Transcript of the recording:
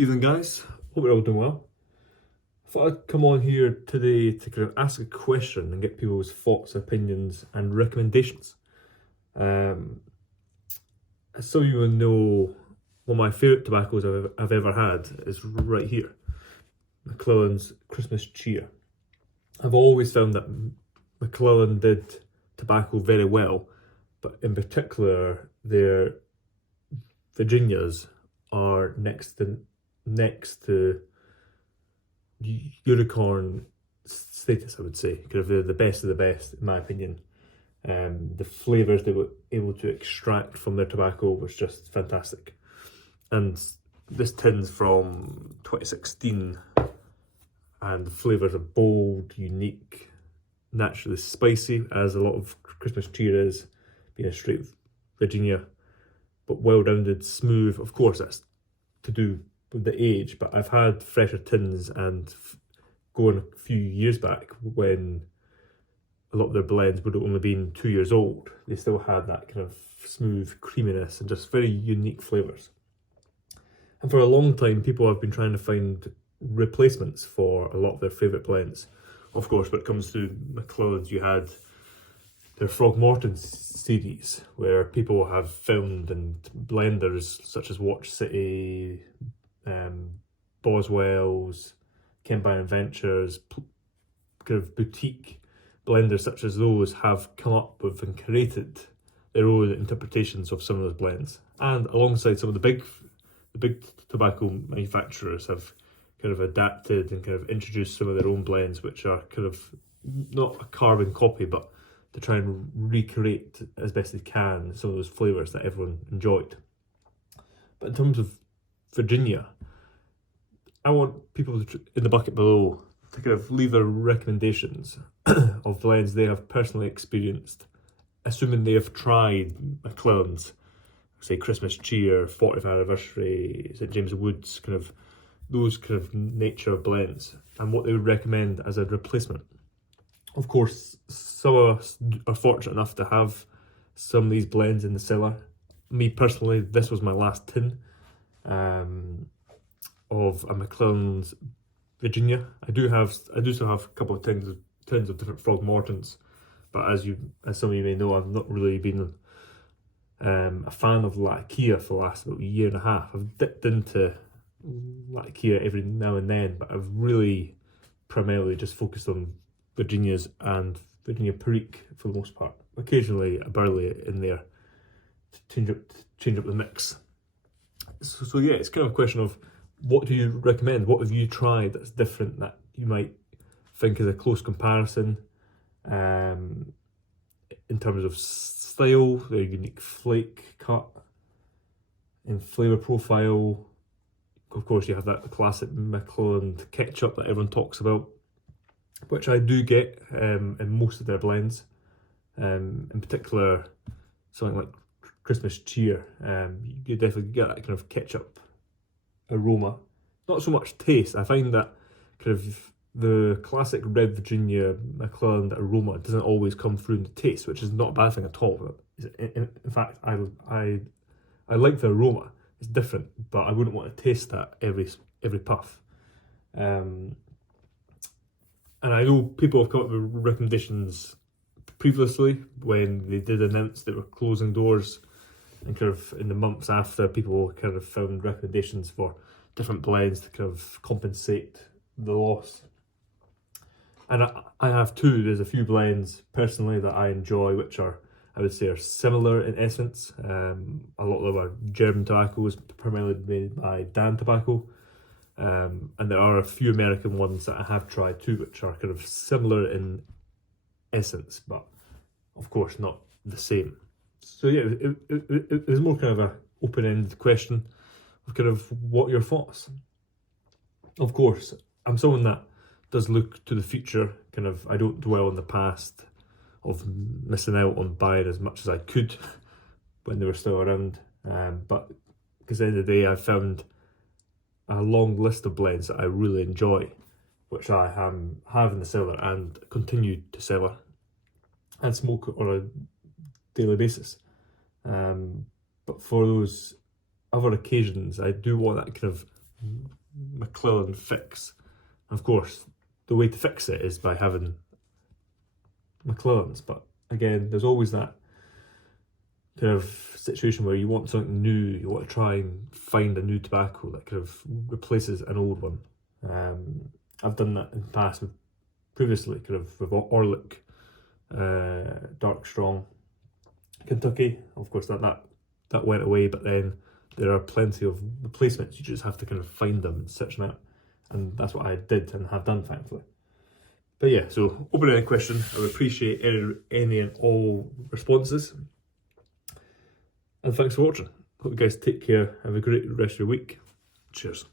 Evening, guys. Hope you're all doing well. I thought I'd come on here today to kind of ask a question and get people's thoughts, opinions, and recommendations. As some of you will know, one of my favourite tobaccos I've ever had is right here, McClelland's Christmas Cheer. I've always found that McClelland did tobacco very well, but in particular, their Virginias are next to unicorn status, I would say. Kind of the best of the best, in my opinion. The flavours they were able to extract from their tobacco was just fantastic. And this tin's from 2016, and the flavours are bold, unique, naturally spicy, as a lot of Christmas cheer is, being a straight Virginia, but well-rounded, smooth. Of course, that's to do with the age, but I've had fresher tins, and going a few years back when a lot of their blends would have only been 2 years old, they still had that kind of smooth creaminess and just very unique flavours. And for a long time, people have been trying to find replacements for a lot of their favourite blends. Of course, when it comes to McClelland's, you had their Frogmorton series, where people have found, and blenders such as Watch City, Boswell's, Combine Ventures, kind of boutique blenders such as those have come up with and created their own interpretations of some of those blends. And alongside some of the big tobacco manufacturers have kind of adapted and kind of introduced some of their own blends, which are kind of not a carbon copy, but to try and recreate as best they can some of those flavours that everyone enjoyed. But in terms of Virginia, I want people in the bucket below to kind of leave their recommendations of blends they have personally experienced, assuming they have tried McClelland's, say Christmas Cheer, 40th anniversary, St James Woods, kind of those kind of nature blends, and what they would recommend as a replacement. Of course, some of us are fortunate enough to have some of these blends in the cellar. Me personally, this was my last tin of a McClelland's Virginia. I do still have a couple of tins of different Frogmortons, but as some of you may know, I've not really been a fan of Latakia for the last about year and a half. I've dipped into Latakia every now and then, but I've really primarily just focused on Virginias and Virginia Perique for the most part. Occasionally a Burley in there to change up the mix. So yeah, it's kind of a question of, what do you recommend? What have you tried that's different that you might think is a close comparison in terms of style, their unique flake cut, and flavour profile? Of course, you have that classic McClelland ketchup that everyone talks about, which I do get in most of their blends. In particular, something like Christmas Cheer, you definitely get that kind of ketchup aroma. Not so much taste. I find that kind of the classic red Virginia McClelland aroma doesn't always come through in the taste, which is not a bad thing at all. In fact, I like the aroma. It's different, but I wouldn't want to taste that every puff. And I know people have come up with recommendations previously when they did announce they were closing doors, and kind of in the months after, people kind of found recommendations for different blends to kind of compensate the loss. And I have too. There's a few blends personally that I enjoy, which are, I would say, are similar in essence. A lot of them are German tobaccos, primarily made by Dan Tobacco. And there are a few American ones that I have tried too, which are kind of similar in essence, but of course not the same. So yeah, it was more kind of an open-ended question of kind of what are your thoughts. Of course, I'm someone that does look to the future. Kind of, I don't dwell on the past of missing out on buying as much as I could when they were still around. But because at the end of the day, I found a long list of blends that I really enjoy, which I have in the cellar and continue to cellar and smoke on a daily basis. But for those other occasions, I do want that kind of McClelland fix. And of course, the way to fix it is by having McClellands, but again, there's always that kind of situation where you want something new, you want to try and find a new tobacco that kind of replaces an old one. I've done that in the past previously, kind of with Orlick, Dark Strong, Kentucky. Of course, that went away, but then there are plenty of replacements. You just have to kind of find them and search them out, and that's what I did and have done, thankfully. But yeah, so open-ended question. I would appreciate any and all responses. And thanks for watching. Hope you guys take care. Have a great rest of your week. Cheers.